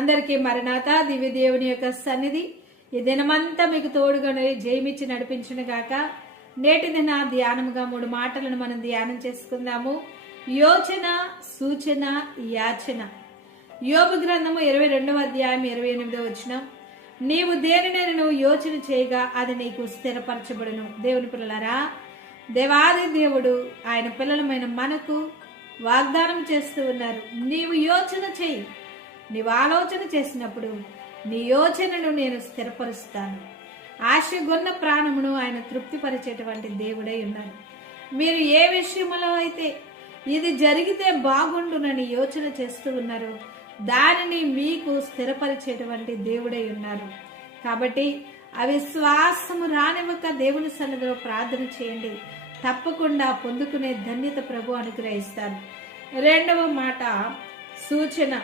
అందరికీ మరణాత దివ్యదేవుని యొక్క సన్నిధి. ఈ దినమంతా మీకు తోడుగా జయమిచ్చి నడిపించిన గాక. నేటి దిన ధ్యానముగా మూడు మాటలను మనం ధ్యానం చేసుకుందాము. యోచన సూచన యాచన. యోగ గ్రంథము ఇరవై రెండవ అధ్యాయం ఇరవై ఎనిమిదో వచ్చిన నీవు దేనినైనా యోచన చేయగా అది నీకు స్థిరపరచబడును. దేవుని పిల్లలారా దేవాది దేవుడు ఆయన పిల్లలమైన మనకు వాగ్దానం చేస్తూ ఉన్నారు. నీవు యోచన చేయి. నీవాలోచన చేసినప్పుడు నీ యోచనను నేను స్థిరపరుస్తాను. ఆశగొన్న ప్రాణమును ఆయన తృప్తిపరిచేటువంటి దేవుడై ఉన్నారు మీరు ఏ విషయంలో అయితే ఇది జరిగితే బాగుండునని యోచన చేస్తూ ఉన్నారు దానిని మీకు స్థిరపరిచేటువంటి దేవుడై ఉన్నారు. కాబట్టి అవిశ్వాసము రానివ్వక దేవుని సన్నిధిలో ప్రార్థన చేయండి. తప్పకుండా పొందుకునే ధన్యత ప్రభు అనుగ్రహిస్తారు రెండవ మాట సూచన.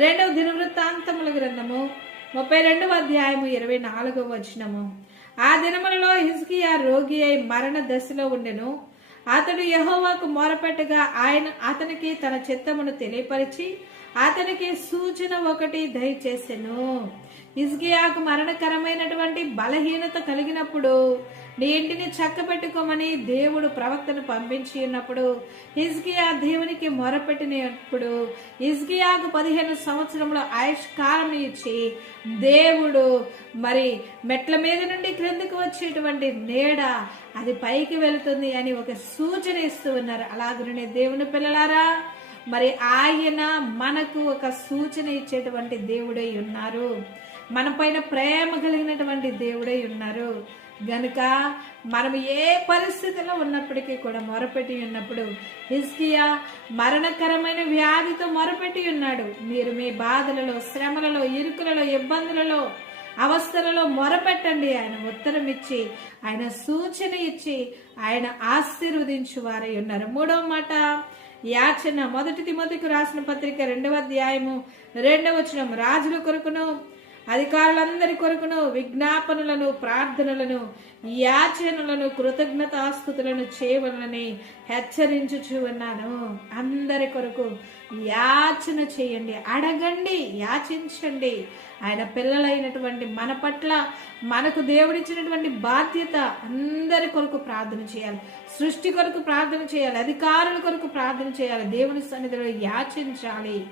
రెండవ దినవృత్తాంతముల గ్రంథము ముప్పై రెండవ అధ్యాయము ఇరవై నాలుగవ వచనము. ఆ దినములలో హిజ్కియా రోగి అయి మరణ దశలో ఉండెను. అతడు యహోవాకు మొరపెట్టగా ఆయన అతనికి తన చిత్తమును తెలియపరిచి అతనికి సూచన ఒకటి దయచేసెను. హిజ్కియాకు మరణకరమైనటువంటి బలహీనత కలిగినప్పుడు నీ ఇంటిని చక్కబెట్టుకోమని దేవుడు ప్రవక్తను పంపించి ఉన్నప్పుడు హిజ్కియా దేవునికి మొరపెట్టినప్పుడు హిజ్కియాకు పదిహేను సంవత్సరంలో ఆయుష్కాలం ఇచ్చి దేవుడు మరి మెట్ల మీద నుండి క్రిందికి వచ్చేటువంటి నీడ అది పైకి వెళుతుంది అని ఒక సూచన ఇస్తూ ఉన్నారు. అలాగనే దేవుని పిల్లలారా మరి ఆయన మనకు ఒక సూచన ఇచ్చేటువంటి దేవుడై ఉన్నారు. మన పైన ప్రేమ కలిగినటువంటి దేవుడై ఉన్నారు. గనుక మనం ఏ పరిస్థితిలో ఉన్నప్పటికీ కూడా మొరపెట్టి ఉన్నప్పుడు హిస్కియా మరణకరమైన వ్యాధితో మొరపెట్టి ఉన్నాడు. మీరు మీ బాధలలో శ్రమలలో ఇరుకులలో ఇబ్బందులలో అవస్థలలో మొరపెట్టండి. ఆయన ఉత్తరం ఇచ్చి ఆయన సూచన ఇచ్చి ఆయన ఆశీర్వదించు వారై ఉన్నారు. మూడవ మాట యాచన మొదటి తిమోతికి రాసిన పత్రిక రెండవ అధ్యాయము రెండవ వచనం. రాజుల కొరకును అధికారులందరి కొరకును విజ్ఞాపనలను ప్రార్థనలను యాచనలను కృతజ్ఞతాస్థుతులను చేయవలనని హెచ్చరించుచు ఉన్నాను. అందరి కొరకు యాచన చేయండి అడగండి యాచించండి. ఆయన పిల్లలైనటువంటి మన పట్ల మనకు దేవుడిచ్చినటువంటి బాధ్యత అందరి కొరకు ప్రార్థన చేయాలి. సృష్టి కొరకు ప్రార్థన చేయాలి అధికారుల కొరకు ప్రార్థన చేయాలి దేవుని సన్నిధిలో యాచించాలి.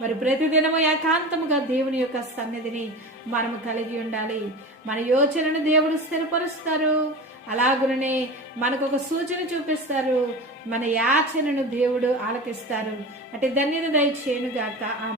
మరి ప్రతిదినము ఏకాంతముగా దేవుని యొక్క సన్నిధిని మనము కలిగి ఉండాలి. మన యోచనను దేవుడు స్థిరపరుస్తారు. అలాగుననే మనకు ఒక సూచన చూపిస్తారు. మన యాచనను దేవుడు ఆలకిస్తారు. అంటే ధన్యత దయచేయను గాక